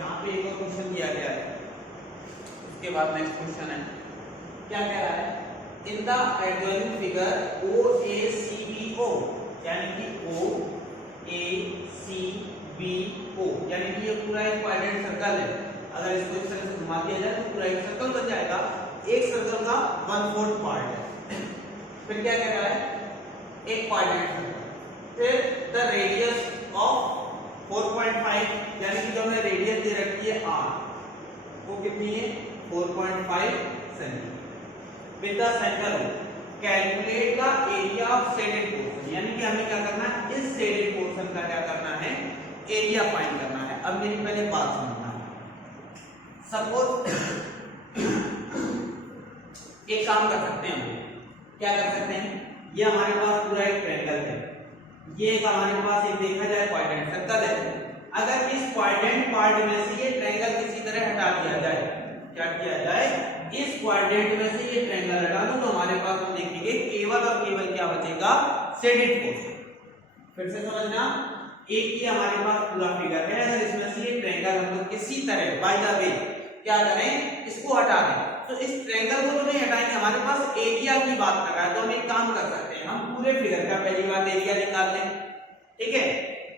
यहाँ पे एक और क्वेश्चन दिया गया है, उसके बाद नेक्स्ट क्वेश्चन है, क्या कह रहा है, in the adjoining figure O A C B O, यानी कि ओ ए सी बी ओ, यानी कि ये पूरा एक क्वाड्रेंट सर्कल है। अगर इसको इस तरह से घुमा दिया जाए तो पूरा एक सर्कल बन जाएगा। एक सर्कल का 1/4 पार्ट है। फिर क्या कह रहा है, एक क्वाड्रेंट सर्कल, फिर द रेडियस ऑफ 4.5, यानी कि जो हमें रेडियस दे रखी है r, वो कितनी है 4.5 centimetre. With the centre calculate the area of shaded portion, यानी कि हमें क्या करना है, इस शेडेड पोर्शन का क्या करना है, एरिया फाइंड करना है। अब मेरी पहले बात समझना, सपोज एक काम कर सकते हैं, हम क्या कर सकते हैं, ये हमारे पास पूरा एक ट्रायंगल है, ये एक हमारे पास एक देखा जाए क्वाड्रेंट सर्कल है। अगर इस क्वाड्रेंट पार्ट में से ये ट्रायंगल किसी तरह हटा दिया जाए, क्या किया जाए, इस क्वाड्रेंट में से ये ट्रायंगल हटा दो, तो हमारे पास हम देखेंगे केवल और केवल क्या बचेगा, शेडेड पोर्शन। फिर से समझना, एक ही हमारे पास पूरा फिगर है, अगर इसमें से ये ट्रायंगल हम लोग किसी तरह बाय द वे क्या करें, इसको हटा दें, तो इस ट्रायंगल को तो नहीं हटाएंगे, हमारे पास एरिया की बात कर रहा है, तो हम एक काम कर सकते हैं, हम पूरे फिगर का पहली बार एरिया निकाल लें। ठीक है,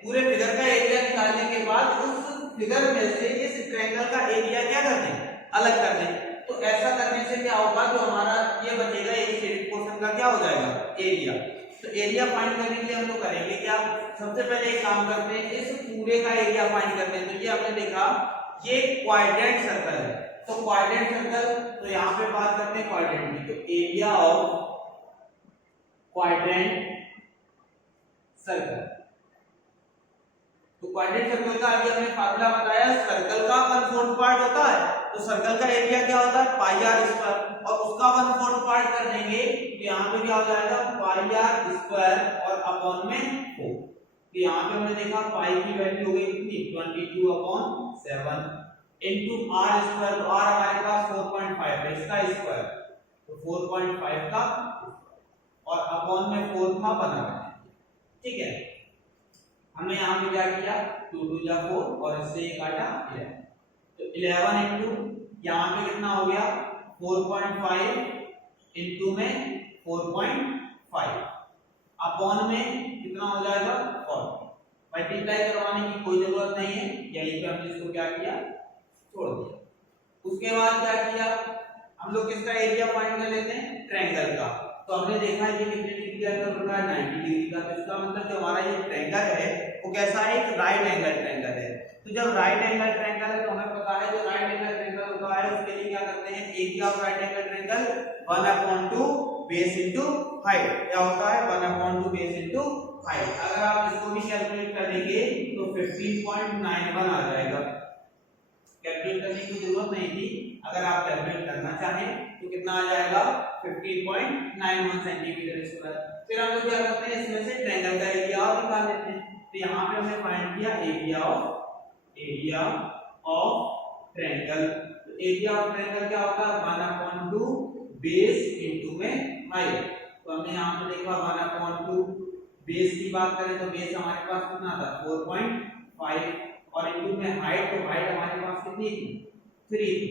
पूरे फिगर का एरिया निकालने के बाद उस फिगर में से इस ट्रायंगल का एरिया क्या कर दें, अलग कर दें। तो ऐसा करने से क्या होगा, जो हमारा ये बचेगा एक शेडेड पोर्शन का क्या हो जाएगा, एरिया। तो एरिया फाइंड करने के लिए हम लोग करेंगे क्या, सबसे पहले एक काम करते हैं, इस पूरे का एरिया फाइंड करते हैं। तो ये आपने देखा, ये क्वाड्रेंट सर्कल है, तो क्वाड्रेंट सर्कल, तो यहाँ पे बात करते हैं क्वाड्रेंट की, तो एरिया ऑफ क्वाड्रेंट सर्कल, तो क्वाड्रेंट सर्कल का अभी हमने फार्मूला बताया, सर्कल का 1/4 पार्ट होता है, तो सर्कल का एरिया क्या होता है, पाई आर स्क्वायर, और उसका 1/4 पार्ट कर देंगे, तो यहाँ पे क्या हो जाएगा, पाई आर स्क्वायर और अपॉन में 4। तो यहाँ पे हमने देखा पाई की वैल्यू हो गई कितनी, 22/7 इनटू आर स्क्वायर, तो आर हमारे पास 4.5 है, इसका स्क्वायर, तो 4.5 का और अपॉन में 4 था बना है। ठीक है, हमने यहाँ पे क्या किया, 2 2 जा 4 और इससे ये काटा 11, तो 11 इनटू यहाँ पे कितना हो गया 4.5 इनटू में 4.5 अपॉन में कितना हो जाएगा 40। मल्टीप्लाई करवाने की कोई जरूरत नहीं है, यहीं पे हमने इसको क्या किया, छोड़ दिया। उसके बाद क्या किया, हम लोग किसका एरिया फाइंड कर लेते हैं, ट्रायंगल का। तो हमने देखा है कि कितने डिग्री का एंगल बन रहा है, 90 डिग्री का, तो इसका मतलब जो हमारा ये ट्रायंगल है वो कैसा है, एक राइट एंगल ट्रायंगल है। तो जब राइट एंगल ट्रायंगल है तो हमें पता है जो राइट एंगल ट्रायंगल होता है उसके लिए क्या करते हैं, area of right angle triangle 1/2 base into height, क्या होता है 1/2 बेस इनटू हाइट। अगर आप इसको भी कैलकुलेट करेंगे तो 15.91 आ जाएगा। कैलकुलेट करने की जरूरत नहीं थी, अगर आप कैलकुलेट करना चाहें तो कितना आ जाएगा 15.91 सेंटीमीटर स्क्वायर। फिर हम लोग क्या करते हैं, इसमें से ट्रायंगल का एरिया और निकाल लेते हैं। तो यहाँ पे हमने फाइंड किया एरिया ऑफ ट्रायंगल। तो एरिया ऑफ ट्रायंगल क्या होता है, 1/2 बेस इनटू में हाइट। तो हमने यहाँ पे देखा 1/2 बेस की बात करें तो बेस हमारे पास कितना था 4.5 और इनटू में हाइट, तो हाइट हमारे पास कितनी थी 3 थी।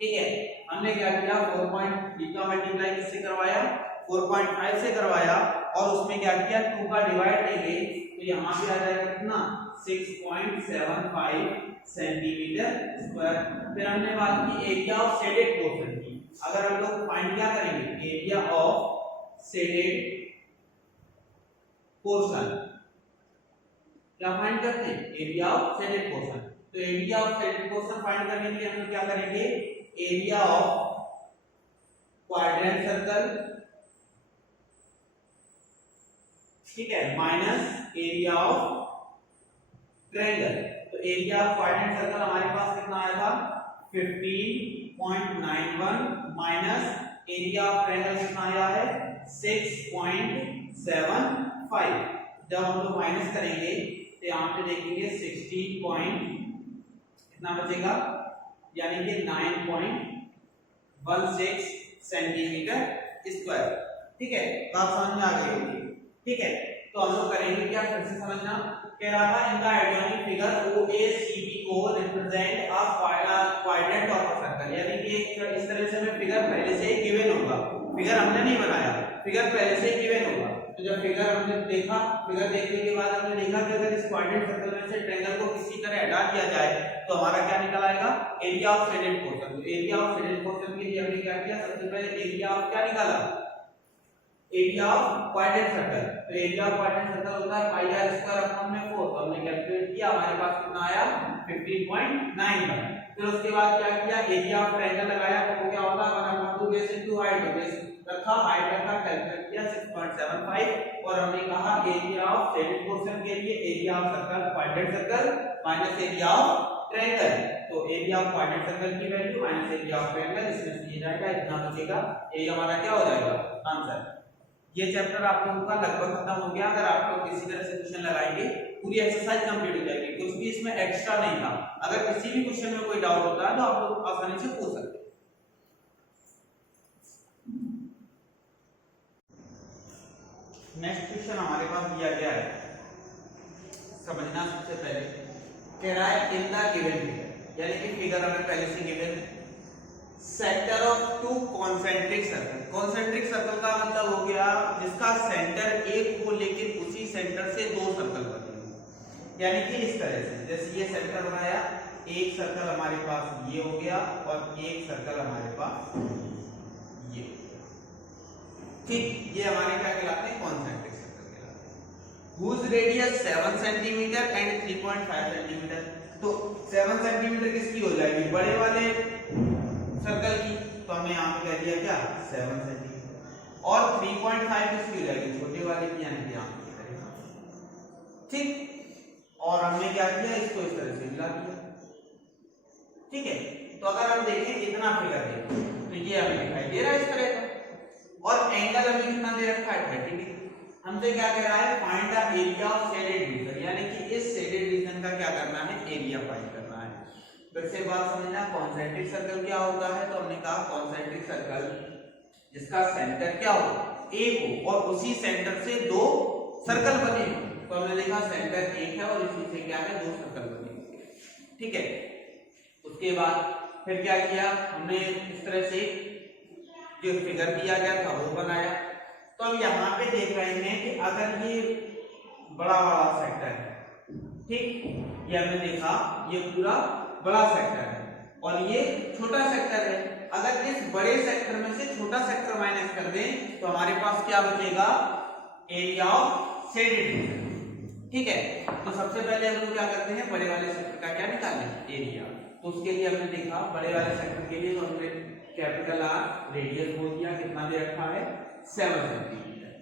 ठीक है, हमने क्या किया 4.3 का मल्टीप्लाई किससे करवाया, 4.5 से करवाया और उसमें क्या किया 2 का डिवाइड देंगे, तो यहाँ पे आ जाएगा कितना 6.75 सेंटीमीटर स्क्वायर। फिर हमने बात की एरिया ऑफ शेडेड पोर्शन की। अगर हम लोग फाइंड क्या करेंगे, एरिया ऑफ शेडेड पोर्शन, क्या फाइंड करते हैं, एरिया ऑफ शेडेड पोर्शन। तो area of shaded portion find करने के लिए हम लोग क्या करेंगे, एरिया ऑफ क्वाड्रेंट सर्कल, ठीक है, माइनस एरिया ऑफ ट्रायंगल। तो एरिया ऑफ क्वाड्रेंट सर्कल हमारे पास कितना आया था 15.91 माइनस एरिया ऑफ ट्रायंगल कितना आया है 6.75। जब हम लोग माइनस करेंगे तो यहाँ पे देखेंगे 16 कितना बचेगा, यानी कि 9.16 सेंटीमीटर स्क्वायर। ठीक है, बात समझ में आ गई होगी। ठीक है, तो हम लोग करेंगे क्या, फिर से समझना। कह रहा था इन द आइडियोनिक फिगर OACB को represent a quadrant of a circle, यानी कि इस तरह से हमें फिगर पहले से ही गिवन होगा, फिगर हमने नहीं बनाया, फिगर पहले से ही गिवन होगा। तो जब फिगर हमने देखा, फिगर देखने के बाद हमने देखा कि अगर इस क्वाड्रेंट सर्कल में से ट्रायंगल को किसी तरह हटा दिया जाए तो हमारा क्या निकल आएगा, एरिया ऑफ शेडेड पोर्शन। तो एरिया ऑफ शेडेड पोर्शन के लिए हमने क्या किया, सबसे पहले एरिया ऑफ क्या निकाला, एरिया ऑफ क्वाड्रेंट सर्कल। तो एरिया ऑफ क्वाड्रेंट सर्कल होता है पाई आर स्क्वायर अपॉन में 4, तो हमने कैलकुलेट किया, हमारे पास कितना आया 15.91। फिर उसके बाद क्या किया, एरिया ऑफ ट्रायंगल लगाया, तो वो क्या होता है 1/2 बेस इनटू हाइट, बेस रखा, हाइट रखा, कैलकुलेट किया 6.75। और हमने कहा एरिया ऑफ शेडेड पोर्शन के लिए area of circle quadrant circle minus area of triangle, तो एरिया ऑफ क्वाड्रेंट सर्कल की value minus area of triangle, इसमें से ये जाएगा, इतना बचेगा, ये हमारा क्या हो जाएगा आंसर। ये चैप्टर आप लोगों का लगभग खत्म हो गया। अगर आप लोग किसी तरह से क्वेश्चन लगाएंगे पूरी एक्सरसाइज कंप्लीट हो जाएगी, कुछ भी इसमें एक्स्ट्रा नहीं था। अगर किसी भी क्वेश्चन में कोई डाउट होता है तो आप लोग आसानी से पूछ सकते हैं। नेक्स्ट क्वेश्चन हमारे पास दिया गया है, समझना सबसे पहले। कह रहा है इन द गिवन फिगर, यानी कि फिगर हमें पहले से गिवन है, sector of to concentric circle. Concentric circle का मतलब हो गया जिसका सेंटर एक हो लेकिन उसी सेंटर से दो सर्कल बने हो, यानी कि इस तरह से, जैसे ये सेंटर बनाया, एक सर्कल हमारे पास ये हो गया और एक सर्कल हमारे पास ये, ठीक, ये हमारे क्या कहलाते हैं, कॉन्सेंट्रिक सर्कल कहलाते हैं। Whose radius 7 centimetre and 3.5 centimetre. तो 7 सेंटीमीटर किसकी हो जाएगी, बड़े वाले सर्कल की, तो हमने यहाँ पे कह दिया क्या 7 सेंटीमीटर, और 3.5 किसकी हो जाएगी, छोटे वाले की, यानी कि यहाँ पे करेगा, ठीक। और हमने क्या किया, इसको इस तरह से मिला दिया, ठीक है। तो अगर हम देखें इतना फिगर है तो ये हमें दिखाई दे रहा है इस तरह का, और एंगल हमें कितना दे रखा है 30 डिग्री। हमसे क्या कह रहा है, find the area of shaded region, यानी कि इस शेडेड रीजन का क्या करना है, एरिया फाइंड करना है। फिर से बात समझना, कॉन्सेंट्रिक सर्कल क्या होता है, तो हमने कहा कॉन्सेंट्रिक सर्कल जिसका सेंटर क्या हो, एक हो और उसी सेंटर से दो सर्कल बने हो। तो हमने देखा सेंटर एक है और इसी से क्या है, दो सर्कल बने, ठीक है। उसके बाद फिर क्या किया हमने, इस तरह से जो फिगर दिया गया था वो बनाया। तो अब यहाँ पे देख रहे हैं कि अगर ये बड़ा वाला सेक्टर है, ठीक, ये हमने देखा ये पूरा बड़ा सेक्टर है और ये छोटा सेक्टर है। अगर इस बड़े सेक्टर में से छोटा सेक्टर माइनस कर दें तो हमारे पास क्या बचेगा, एरिया ऑफ शेडेड रीजन, ठीक है। तो सबसे पहले हम लोग क्या करते हैं, बड़े वाले सेक्टर का क्या निकालें, एरिया। तो उसके लिए हमने देखा बड़े वाले सेक्टर के लिए तो हमने कैपिटल आर रेडियस बोल दिया, कितना दे रखा है 7 सेंटीमीटर।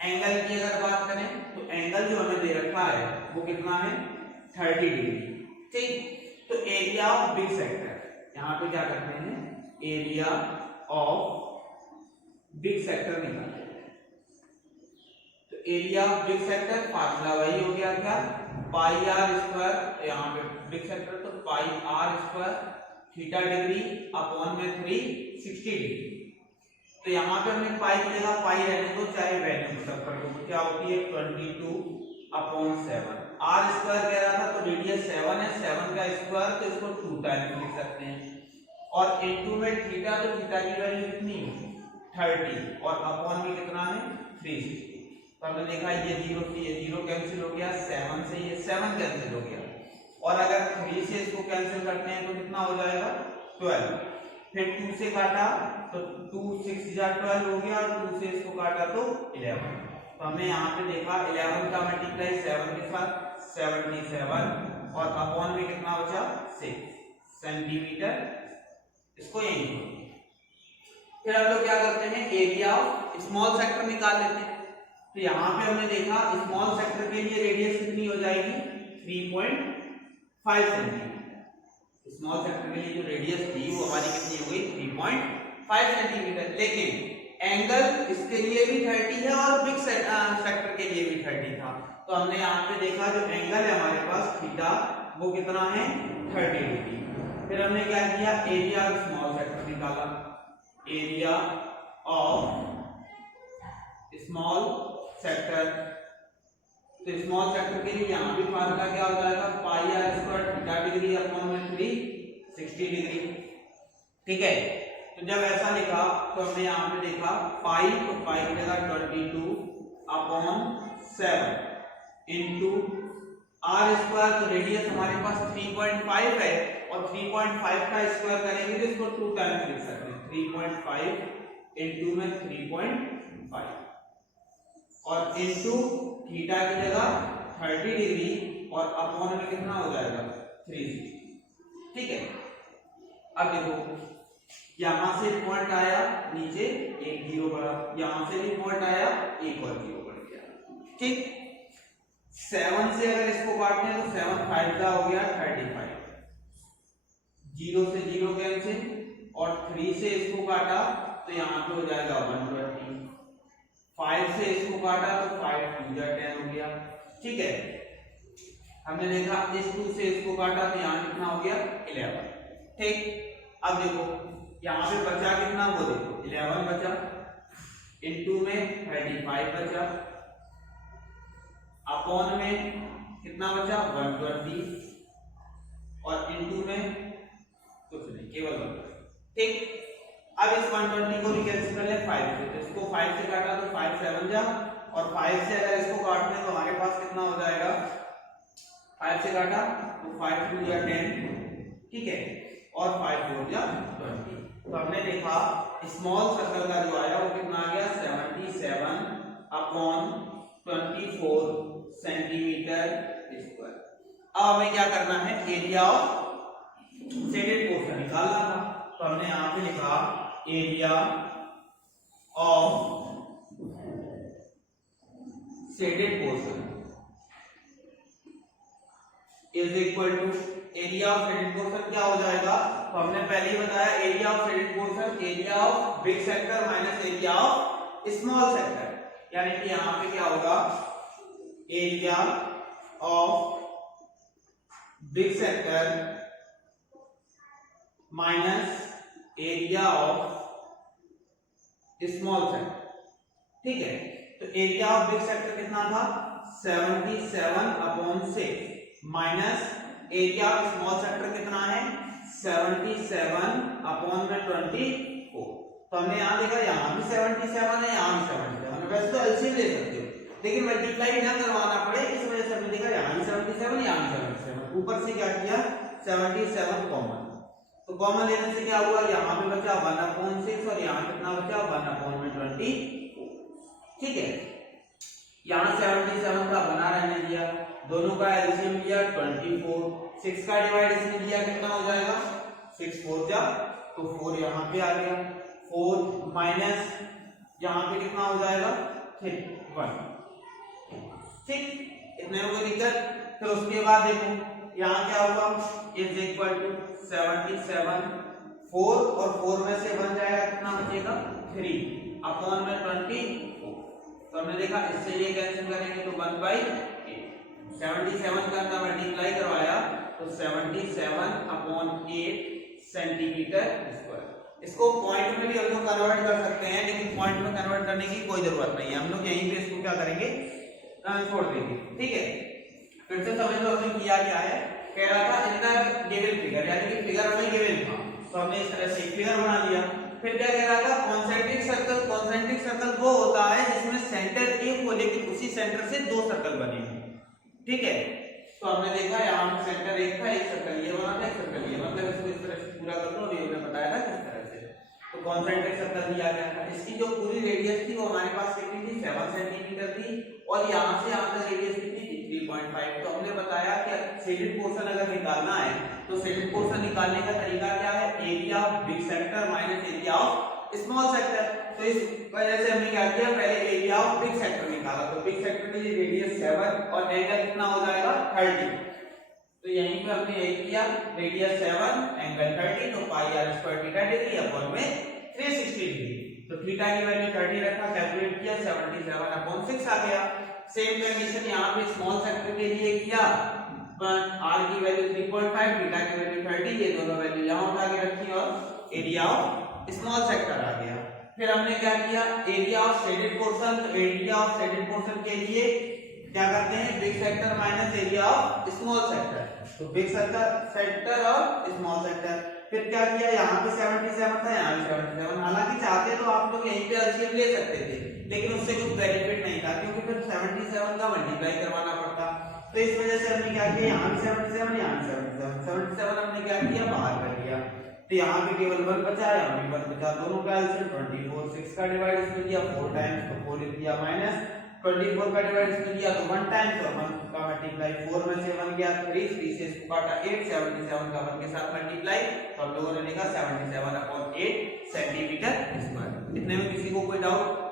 एंगल की अगर बात करें तो एंगल जो हमें दे रखा है वो कितना है 30 डिग्री, ठीक। तो एरिया ऑफ बिग सेक्टर, यहाँ पे क्या करते हैं, एरिया ऑफ बिग सेक्टर निकालते हैं। तो area of big sector formula वही हो गया क्या, पाई आर स्क्वायर, यहाँ पे बिग सेक्टर तो pi r square theta degree upon में 360 डिग्री। तो यहाँ पे हमने पाई की जगह पाई रहने दो, चाहे वैल्यू पुट कर दो, क्या होती है 22/7। आर स्क्वायर कह रहा था तो रेडियस 7 है, 7 का स्क्वायर तो इसको 2 टाइम्स लिख सकते हैं, और इनटू में थीटा, तो थीटा की वैल्यू कितनी 30 और अपॉन में कितना है 360। तो हमने देखा ये 0 से ये 0 कैंसिल हो गया, 7 से ये 7 कैंसिल हो गया, और अगर 3 से इसको कैंसिल करते हैं तो कितना हो जाएगा 12। फिर 2 से काटा तो 2 6 जा 12 हो गया, और 2 से इसको काटा तो 11। तो हमने यहाँ पे देखा 11 का मल्टीप्लाई 7 के साथ 77 और अपॉन में कितना बचा 6 सेंटीमीटर, इसको यही। फिर हम लोग क्या करते हैं, एरिया ऑफ स्मॉल सेक्टर निकाल लेते हैं। तो यहाँ पे हमने देखा स्मॉल सेक्टर के लिए रेडियस कितनी हो जाएगी 3.5 सेंटीमीटर। स्मॉल सेक्टर के लिए जो रेडियस थी वो हमारी कितनी हो गई 3.5 सेंटीमीटर, लेकिन एंगल इसके लिए भी 30 है और बिग सेक्टर के लिए भी 30 था। तो हमने यहाँ पे देखा जो एंगल है हमारे पास थीटा वो कितना है 30 डिग्री। फिर हमने क्या किया, एरिया ऑफ स्मॉल सेक्टर निकाला, एरिया ऑफ स्मॉल सेक्टर। तो स्मॉल सेक्टर के लिए यहाँ भी फार्मूला क्या हो जाएगा, pi r square theta degree upon में 360 डिग्री। ठीक है, तो जब ऐसा लिखा तो हमने यहाँ पे देखा पाई, तो पाई की जगह 22 अपॉन 7 इंटू आर स्क्वायर, तो रेडियस हमारे पास 3.5 है और 3.5 का स्क्वायर करेंगे तो इसको 2 टाइम्स लिख सकते हैं, 3.5 इंटू में 3.5 और इंटू थीटा की जगह 30 डिग्री और अपॉन में कितना हो जाएगा 360। ठीक है, अब देखो यहां से पॉइंट आया नीचे एक जीरो बढ़ा, यहां से भी पॉइंट आया एक और जीरो बढ़ गया। ठीक, 7 से अगर इसको काटते हैं तो 7 5 का हो गया 35, 0 से 0 कैंसिल और 3 से इसको काटा तो यहाँ पे हो जाएगा 120, 5 से इसको काटा तो 5 2 जा 10 हो गया। ठीक है, हमने देखा इस 2 से इसको काटा तो यहाँ कितना हो गया 11। ठीक, अब देखो यहाँ पे बचा कितना, वो देखो 11 बचा, इनटू में 35 बचा, अपॉन में कितना बचा 120 और इनटू में कुछ नहीं, केवल 1। ठीक, अब इस 120 को कैंसिल कर ले 5 से, तो इसको 5 से काटा तो 5 7 जा और 5 से अगर इसको काटते हैं तो हमारे पास कितना हो जाएगा, 5 से काटा तो 5 2 या 10। ठीक है, और 5 4 या 20। तो हमने देखा स्मॉल सर्कल का जो आया वो कितना आ गया 77 अपॉन 24 सेंटीमीटर स्क्वायर। अब हमें क्या करना है, एरिया ऑफ शेडेड पोर्शन निकालना था, तो हमने यहां पे लिखा area of shaded portion is equal to area of shaded portion क्या हो जाएगा, तो हमने पहले ही बताया area of shaded portion area of big sector minus area of small sector, यानी कि यहां पे क्या होगा area of big sector minus area of small sector. ठीक है, तो एरिया ऑफ बिग सेक्टर कितना था 77 upon 6 minus area of small sector कितना है 77 अपॉन में 24। तो हमने यहां देखा यहां भी 77 है, यहां भी 77 है, वैसे तो एलसीएम ले सकते हो लेकिन मल्टीप्लाई ना करवाना पड़े इस वजह से हमने देखा यहां भी 77 यहां भी 77, ऊपर से क्या किया 77 कॉमन, तो कॉमन लेने से क्या हुआ यहां पे बचा 1/6 और यहां कितना बचा 1/20। ठीक है, यहां 77 का बना रहने दिया, दोनों का एलसीएम लिया 24, 6 का डिवाइड इसमें लिया कितना हो जाएगा 6 4 जा, तो 4 यहां पे आ गया, 4 माइनस यहां पे कितना हो जाएगा 1। ठीक, इतने में कोई दिक्कत। फिर उसके बाद देखो यहां क्या हुआ इज इक्वल टू 77 4 और 4 में से बन जाएगा कितना बचेगा 3 अपॉन में 24। तो हमने देखा इससे ये कैंसिल करेंगे तो 1/8, 77 का अंदर मल्टीप्लाई करवाया तो 77 अपॉन 8 सेंटीमीटर स्क्वायर। इसको पॉइंट में भी हम लोग कन्वर्ट कर सकते हैं, लेकिन पॉइंट में कन्वर्ट करने की कोई जरूरत नहीं है, हम लोग यहीं पे इसको क्या करेंगे छोड़ देंगे। ठीक है, फिर से समझ लो हमने किया क्या है, कह रहा था इनका गिवन फिगर यानी कि फिगर हमें गिवन था तो हमने इस तरह से एक फिगर बना लिया। फिर क्या कह रहा था कॉन्सेंट्रिक सर्कल वो होता है जिसमें सेंटर एक हो लेकिन उसी सेंटर से 2 सर्कल बने हैं। ठीक है, तो हमने देखा यहाँ पे सेंटर एक था, एक सर्कल ये बना था, एक सर्कल ये, मतलब इसको इस तरह से पूरा कर लो, ये हमने बताया था किस तरह से। तो कॉन्सेंट्रिक सर्कल दिया गया था, इसकी जो पूरी रेडियस थी वो हमारे पास कितनी थी 7 सेंटीमीटर थी और यहाँ से यहाँ तक रेडियस कितनी थी 3.5। तो हमने बताया कि शेडेड पोर्शन अगर निकालना है तो शेडेड पोर्शन निकालने का तरीका क्या है, area of big sector minus area of small sector. तो इस वजह से हमने क्या किया, पहले एरिया ऑफ बिग सेक्टर निकाला, तो बिग सेक्टर के लिए रेडियस 7 और एंगल कितना हो जाएगा 30। तो यहीं पे हमने यही किया रेडियस 7 एंगल 30, तो pi r square theta degree upon में 360 डिग्री। तो थीटा की वैल्यू 30 रखा, कैलकुलेट किया 77 अपॉन 6 आ गया। सेम कंडीशन यहाँ पे स्मॉल सेक्टर के लिए किया, आर की वैल्यू 3.5, थीटा की वैल्यू 30, ये दोनों वैल्यू यहाँ उठा के रखी और एरिया ऑफ स्मॉल सेक्टर आ गया। फिर हमने क्या किया, एरिया ऑफ शेडेड पोर्शन, तो एरिया ऑफ शेडेड पोर्शन के लिए क्या करते हैं, big sector minus area of small sector, तो बिग सेक्टर और स्मॉल सेक्टर। फिर क्या किया, यहाँ पे 77 था, यहाँ पे 77, हालांकि चाहते तो आप लोग यहीं पे एलसीएम ले सकते थे, लेकिन उससे कुछ बेनिफिट नहीं था क्योंकि फिर 77 का मल्टीप्लाई करवाना पड़ता। तो इस वजह से हमने क्या किया, यहाँ भी 77, यहाँ भी 77 हमने क्या किया, बाहर कर दिया। तो यहाँ पे केवल 1 बचा, यहाँ पे 1 बचा, दोनों का एलसीएम 24, 6 का डिवाइड इसमें दिया 4 टाइम्स, तो 4 लिख दिया, माइनस 24 का डिवाइड इसमें दिया तो 1 टाइम्स, और 1 का मल्टीप्लाई 4 में से 1 गया 3 से इसको काटा 8, 77 का 1 के साथ मल्टीप्लाई, तो हम लोगों ने लिखा 77/8 सेंटीमीटर स्क्वायर। इतने में किसी को कोई डाउट?